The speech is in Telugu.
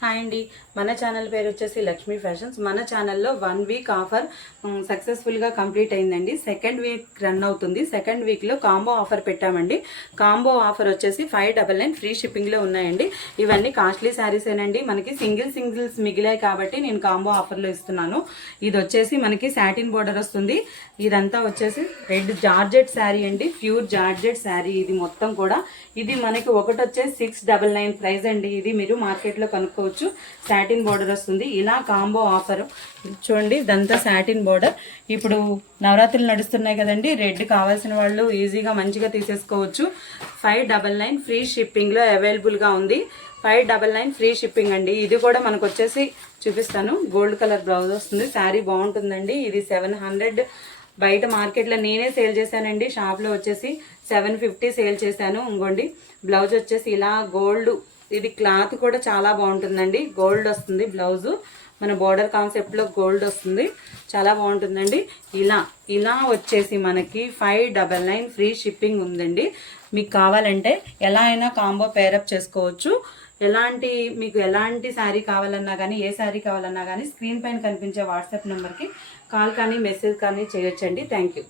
హాయ్ అండి, మన ఛానల్ పేరు వచ్చేసి లక్ష్మీ ఫ్యాషన్స్. మన ఛానల్లో 1 వీక్ ఆఫర్ సక్సెస్ఫుల్గా కంప్లీట్ అయిందండి. సెకండ్ వీక్ రన్ అవుతుంది. సెకండ్ వీక్లో కాంబో ఆఫర్ పెట్టామండి. కాంబో ఆఫర్ వచ్చేసి 599 ఫ్రీ షిప్పింగ్లో ఉన్నాయండి. ఇవన్నీ కాస్ట్లీ శారీసేనండి. మనకి సింగిల్స్ మిగిలాయి కాబట్టి నేను కాంబో ఆఫర్లో ఇస్తున్నాను. ఇది వచ్చేసి మనకి సాటిన్ బోర్డర్ వస్తుంది. ఇదంతా వచ్చేసి రెడ్ జార్జెట్ శారీ అండి, ప్యూర్ జార్జెట్ శారీ. ఇది మొత్తం కూడా ఇది మనకి ఒకటి వచ్చేసి 699 ప్రైస్ అండి. ఇది మీరు మార్కెట్లో కనుక్కోవచ్చు. సాటిన్ బోర్డర్ వస్తుంది. ఇలా కాంబో ఆఫర్ చూడండి, ఇదంతా సాటిన్ బోర్డర్. ఇప్పుడు నవరాత్రులు నడుస్తున్నాయి కదండి, రెడ్ కావాల్సిన వాళ్ళు ఈజీగా మంచిగా తీసేసుకోవచ్చు. 599 ఫ్రీ షిప్పింగ్లో అవైలబుల్గా ఉంది. 599 ఫ్రీ షిప్పింగ్ అండి. ఇది కూడా మనకు వచ్చేసి చూపిస్తాను. గోల్డ్ కలర్ బ్లౌజ్ వస్తుంది. శారీ బాగుంటుందండి. ఇది 700 బయట మార్కెట్లో నేనే సేల్ చేశానండి. షాప్లో వచ్చేసి 750 సేల్ చేశాను. ఇంకోండి బ్లౌజ్ వచ్చేసి ఇలా గోల్డ్, ఇది క్లాత్ కూడా చాలా బాగుంటుందండి. గోల్డ్ వస్తుంది బ్లౌజు, మన బోర్డర్ కాన్సెప్ట్లో గోల్డ్ వస్తుంది, చాలా బాగుంటుందండి. ఇలా వచ్చేసి మనకి 599 ఫ్రీ షిప్పింగ్ ఉందండి. మీకు కావాలంటే ఎలా అయినా కాంబో పేరప్ చేసుకోవచ్చు. మీకు ఎలాంటి శారీ కావాలన్నా కానీ, ఏ శారీ కావాలన్నా కానీ స్క్రీన్ పైన కనిపించే వాట్సాప్ నెంబర్కి కాల్ కానీ మెసేజ్ కానీ చేయొచ్చండి. Thank you.